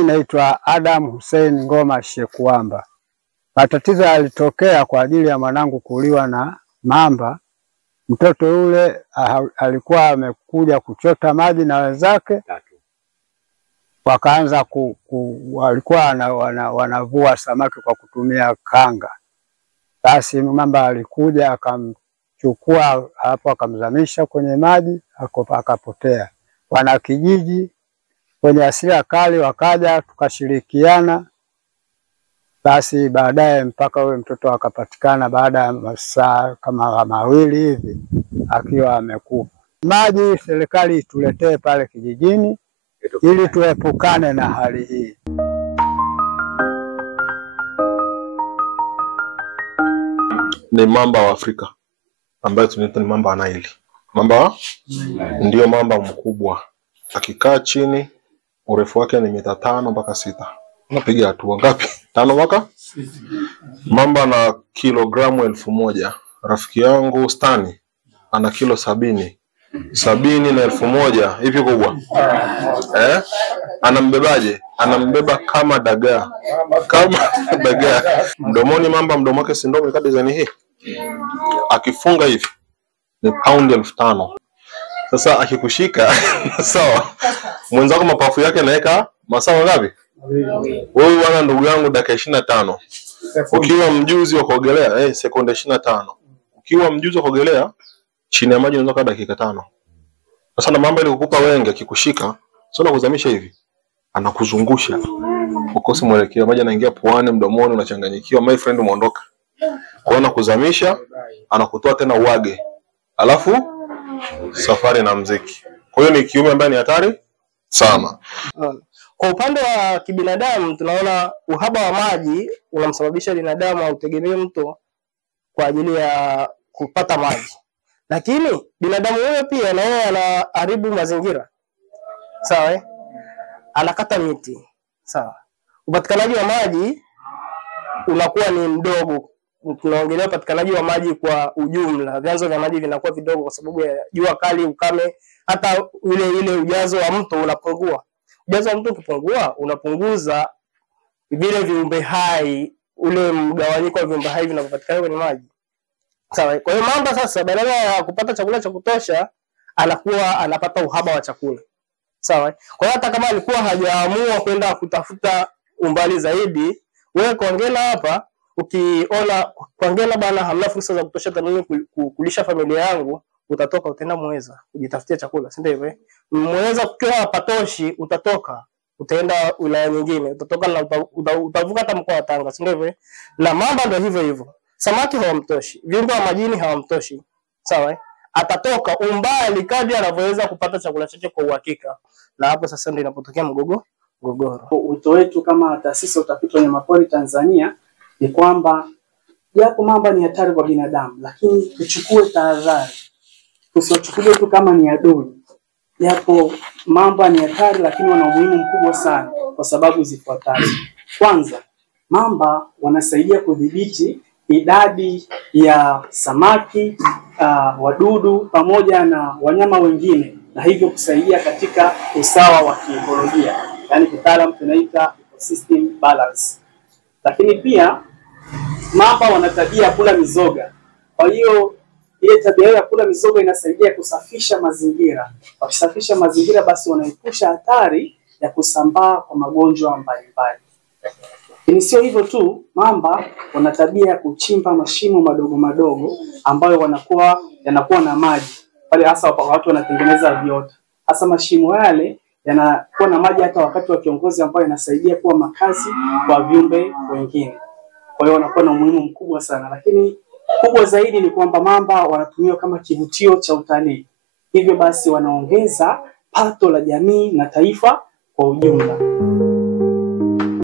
Mimi naitwa Adam Hussein Ngoma Shekuamba. Matatizo yalitokea kwa ajili ya mwanangu kuliwa na mamba. Mtoto yule alikuwa amekuja kuchota maji na wenzake. Wakaanza walikuwa wanavua samaki kwa kutumia kanga. Basi mamba alikuja akamchukua hapo akamzamisha kwenye maji akapotea. Wanakijiji kwenye hasira kali wakaja tukashirikiana. Basi baadaye mpaka yule mtoto akapatikana baada ya masaa kama mawili hivi akiwa amekufa. Maji serikali ituletee pale kijijini ili tuepukane na hali hii. Ni mamba wa Afrika ambaye tunaita ni mamba wa Nile. Mamba ndio mamba mkubwa. Akikaa chini urefu wake ni mita 5 mpaka 6. Unapiga hatua ngapi? 5 mpaka? Mamba na kilogramu 1000. Rafiki yangu Stani ana kilo 70. 70 na 1000 hivi kubwa. Anambebaje? Anambeba kama dagaa. Kama dagaa. Mdomoni mamba mdomo wake si ndio umeka design hii. Akifunga hivi ni pound 1500. Sasa akikushika sawa. Mwenzako mapafu yake anaweka masaa ngapi? Wewe wana ndugu yangu dakika 25. Ukiwa mjuzi wa kuogelea sekunde 25. Ukiwa mjuzi wa kuogelea chini ya maji unaweza kaa dakika 5. Sasa na mamba ile kukupa wenge akikushika, sio na kuzamisha hivi. Anakuzungusha. Ukosi mwelekeo, maji yanaingia puani, mdomoni, unachanganyikiwa, my friend umeondoka. Kuona kuzamisha, anakutoa tena uwage. Alafu safari na mziki. Kwa hiyo ni kiumbe ambaye ni hatari sana. Kwa upande wa kibinadamu tunaona uhaba wa maji unamsababisha binadamu autegemee mto kwa ajili ya kupata maji. Lakini binadamu huyo pia na yeye anaharibu mazingira. Sawa? Anakata miti. Sawa. Upatikanaji wa maji unakuwa ni mdogo. Tunaongelea upatikanaji wa maji kwa ujumla. Vyanzo vya maji vinakuwa vidogo kwa sababu ya jua kali, ukame, hata ile ujazo wa mto unapungua. Ujazo wa mto ukipungua unapunguza vile viumbe hai, ule mgawanyiko wa viumbe hai vinavyopatikana kwenye maji. Sawa. Kwa hiyo mamba sasa badala ya kupata chakula cha kutosha anakuwa anapata uhaba wa chakula. Sawa. Kwa hiyo hata kama alikuwa hajaamua kwenda kutafuta umbali zaidi, wewe Kwangela hapa ukiona Kwangela bana hamna fursa za kutosha tanini kulisha familia yangu, utatoka utaenda Muheza kujitafutia chakula, si ndivyo? Muheza kukiwa hapatoshi utatoka utaenda wilaya nyingine, utatoka na utavuka hata mkoa wa Tanga, si ndivyo? Na mamba ndio hivyo hivyo. Samaki hawamtoshi, viumbe wa majini hawamtoshi. Sawa? Atatoka umbali kadri anavyoweza kupata chakula chake kwa uhakika. Na hapo sasa ndio inapotokea mgogoro. Wito wetu kama taasisi ya utafiti wa wanyamapori Tanzania ni kwamba japo mamba ni hatari kwa binadamu, lakini tuchukue tahadhari. Tusiwachukulie tu kama ni adui. Japo mamba ni hatari lakini wana umuhimu mkubwa sana kwa sababu zifuatazo. Kwanza, mamba wanasaidia kudhibiti idadi ya samaki, wadudu pamoja na wanyama wengine, na hivyo kusaidia katika usawa wa kiikolojia, yani kitaalamu tunaita ecosystem balance. Lakini pia mamba wana tabia ya kula mizoga. Kwa hiyo ile tabia ya kula mizoga inasaidia kusafisha mazingira. Wakisafisha mazingira basi wanaepusha hatari ya kusambaa kwa magonjwa mbalimbali. Lakini sio hivyo tu, mamba wana tabia ya kuchimba mashimo madogo madogo ambayo yanakuwa na maji. Pale hasa watu wanatengeneza viota. Hasa mashimo yale yanakuwa na maji hata wakati wa kiongozi, ambayo yanasaidia kuwa makazi kwa viumbe wengine. Kwa hiyo wanakuwa na umuhimu mkubwa sana. Lakini kubwa zaidi ni kwamba mamba wanatumiwa kama kivutio cha utalii. Hivyo basi wanaongeza pato la jamii na taifa kwa ujumla.